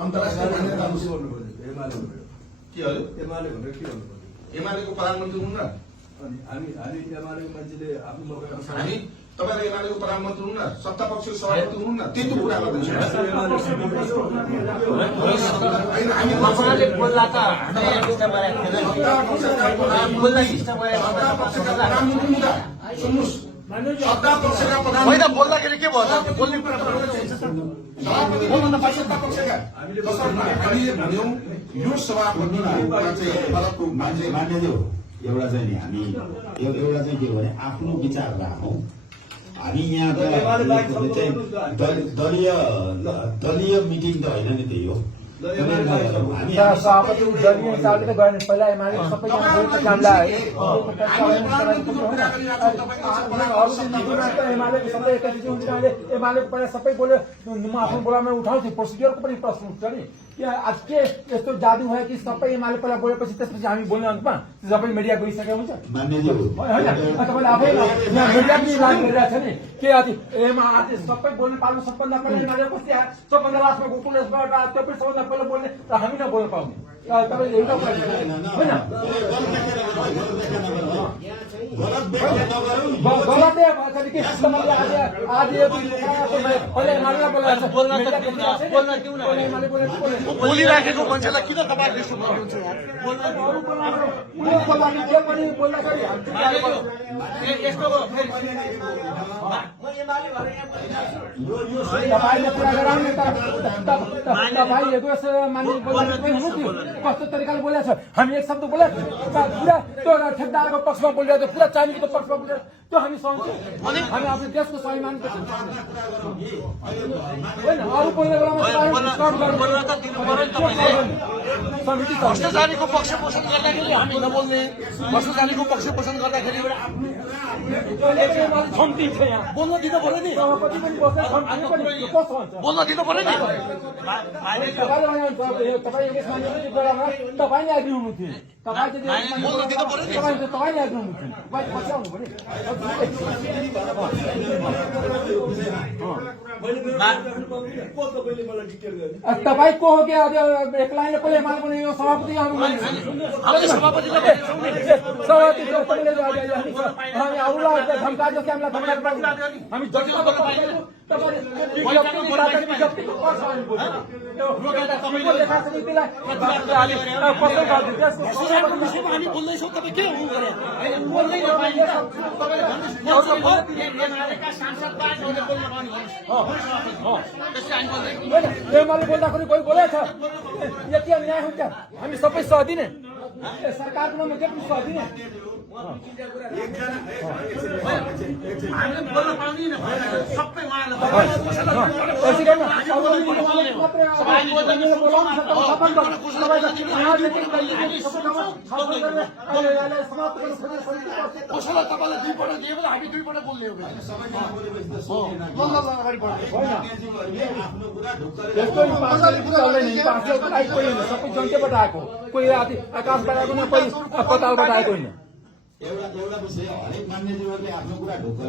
अन्तर्राष्ट्रिय मान्यता के अरे एमाले भनेर के भन्नु पर्यो? एमालेको प्रधानमन्त्री हुन् न अनि हामी एमालेको मान्छेले आफ्नो मौका हामी तपाईहरु एमालेको प्रधानमन्त्री हुन् न सत्ता पक्षको सभापति हुन् न त्यति कुरा गर्दैछु हामी मसाले बोल्ला त बोल्दा सिस्टम सत्ता पक्षका प्रधानमन्त्री हुन् न सुन्नुस् सत्ता पक्षका प्रधान होइन बोल्दाखेरि के भयो त बोल्ने कुरा सभापति बोल्न त सत्ता पक्षका हामीले भन्यौं यो सभापतिको चाहिँ गलतको मान्यज्यू एउटा चाहिँ नि हामी एउटा चाहिँ के हो भने आफ्नो विचार राखौँ हामी यहाँ त दलीय मिटिङ त होइन नि त्यही हो हामी सभापति दलीय हिसाबले त गर्ने पहिला एमाले सबैजना गएको कामला एमाले सबै एकैचोटि हुन्छ अहिले एमाले पहिला सबै बोल्यो म आफ्नो बोलामा उठाउँछु प्रोसिड्युरको पनि प्रश्न उठ्छ नि आज के यस्तो जादु भयो कि सबै एमाले पहिला बोलेपछि त्यसपछि हामी बोल्ने अन्तमा सबै मिडिया गइसकेको हुन्छ होइन तपाईँले आफै यहाँ मिडिया पनि लाग गरिरहेको छ नि के आज सबै बोल्ने पाल्नु सबभन्दा पहिला एमाले बस्ती सबभन्दा लास्टमा गोकुलेशबाट त्यो पनि सबभन्दा पहिला बोल्ने र हामी नबोल्न पाउने तपाईँले एउटा गलतै के आज पहिला एमाले बोलेको बोलिराखेको मान्छेलाई किन तपाईँहरूले सुन्नुहुन्छ यस्तो कस्तो तरिकाले बोलेको छ हामी एक शब्द बोलेको पुरा त्यो ठेक्दारको पक्षमा बोलिरहेको पुरा चाइनीको पक्षमा बोलेको त्यो हामी सहन्छौँ हामी आफ्नो देशको स्वाभिमान होइन अरू बोल्ने समिति भ्रष्टाचारीको पक्ष पोषण गर्दाखेरि हामी नबोल्ने भ्रष्टाचारीको पक्ष पोषण गर्दाखेरि छम्किन्छ यहाँ बोल्न दिनु पर्यो नि सभापति पनि बसेर छम्किनु पनि कस्तो हुन्छ बोल्न दिनु पर्यो नि तपाईँ यस मान्छेको बेलामा तपाईँले अघि हुनुहुन्थ्यो तपाईँले अघि हुनुहुन्थ्यो तपाईँ पछि आउनु तपाईँ को हो कि एक्लाइले पनि एमाले पनि यो सभापति सभापति हामी अरूलाई धम्का जस्तै हामीलाई हामी बोल्दैछौँ तपाईँ के हुनु एमाले बोल्दाखेरि कोही बोलेको छ यति अन्याय हुन्छ हामी सबै सहदिने सरकारको नाममा के पनि सहदिने कसैलाई तपाईँलाई दुईपल्ट दियो भने हामी दुईपल्ट बोल्ने हो सबै जनताबाट आएको कोही आकाशबाट आएको न कोही अस्पतालबाट आएको होइन एउटा विषय हरेक मान्यज्यूहरूले आफ्नो कुरा ढोक्क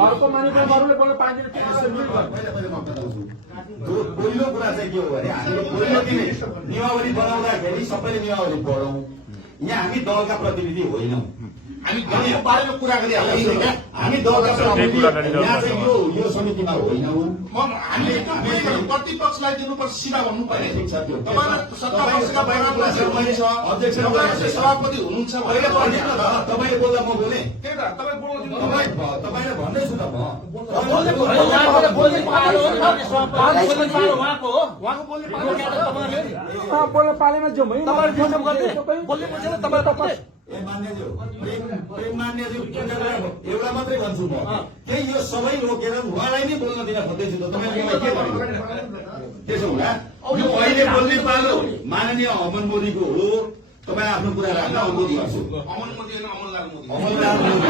अर्को मानिसहरूले बोल्न पाइँदैन पहिलो कुरा चाहिँ के हो भने हामीले पहिलो दिन नियमावली बनाउँदाखेरि सबैले नियमावली पढौँ यहाँ हामी दलका प्रतिनिधि होइनौँ हामी दलको बारेमा कुरा गरिहाल्छौँ हामी दलका प्रतिनिधि यहाँ चाहिँ यो समितिमा होइनौँ हामीले प्रतिपक्षलाई दिनुपर्छ सिधा भन्नु पर्यो ठिक छ त्यो तपाईँलाई सत्ता पक्षका प्रधानमन्त्री छ अध्यक्ष सभापति हुनुहुन्छ तपाईँ बोल्दा म बोलेँ त्यही त तपाईँ बोल्नु दिनु तपाईँलाई भन्दैछु त बोल्न पालेमा जो मान्यज्यू प्रेम मान्यज्यू एउटा मात्रै भन्छु म त्यही यो सबै रोकेर उहाँलाई नै बोल्न दिन खोज्दैछु त तपाईँले के भन्नु त्यसो हुँदा यो अहिले बोल्ने पालो माननीय अमन मोदीको हो तपाईँ आफ्नो कुरा राख्न अनुरोध गर्छु अमन मोदी होइन अमललाल मोदी अमललाल मोदी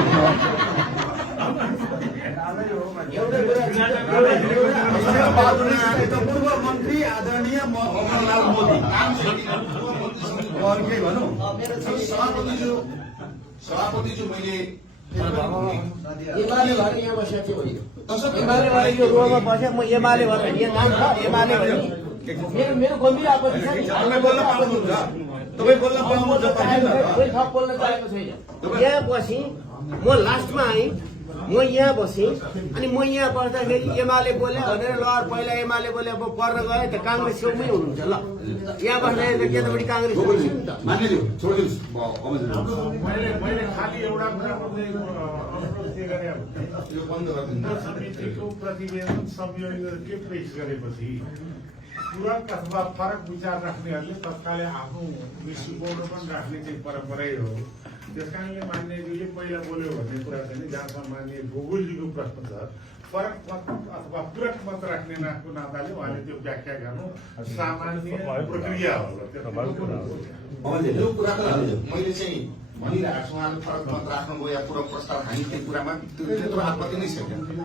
पूर्व मन्त्री आदरणीय अमललाल मोदी अरू केही भनौँ सभापतिज्यू मैले एमाले भएर यहाँ बसेको थियो एमाले भएर यो रोमा बसेँ म एमाले भएर यहाँ नाम छ एमाले भने मेरो गम्भीर आपत्ति छ नि। तपाईँ बोल्न पाउनुहुन्छ तपाईँ बोल्न पाउनुहुन्छ कोही थप बोल्न चाहेको छैन। यहाँ बसी म लास्टमा आएँ, म यहाँ बसेँ, अनि म यहाँ बस्दाखेरि एमाले बोल्यो भनेर ल पहिला एमाले बोले अब पर्न गयो त काङ्ग्रेस छेउमै हुनुहुन्छ। ल यहाँ बस्दाखेरि त केटापट्टि काङ्ग्रेस छेउ छ नि त। मानिलियो छोडिदिनुहोस् मैले खालि एउटा कुरा मात्रै अनुरोध के गरे यो बन्द गरिदिनु समितिको प्रतिवेदन संयोजन के पेश गरेपछि पूरक अथवा फरक विचार राख्नेहरूले तत्कालै आफ्नो दृष्टिकोण पनि राख्ने चाहिँ परम्परै हो। त्यस कारणले मान्यजीले पहिला बोल्यो भन्ने कुरा चाहिँ जहाँसम्म मान्य गोगोलजीको प्रश्न छ, फरक मत अथवा पूरक मत राख्ने नाताले उहाँले त्यो व्याख्या गर्नु सामान्य प्रक्रिया हो। यो कुराको मैले चाहिँ भनिरहेको छु, उहाँले फरक मत राख्नुभयो या पूरक प्रस्ताव हामी त्यो कुरामा त्यत्रो आपत्ति नै छैन।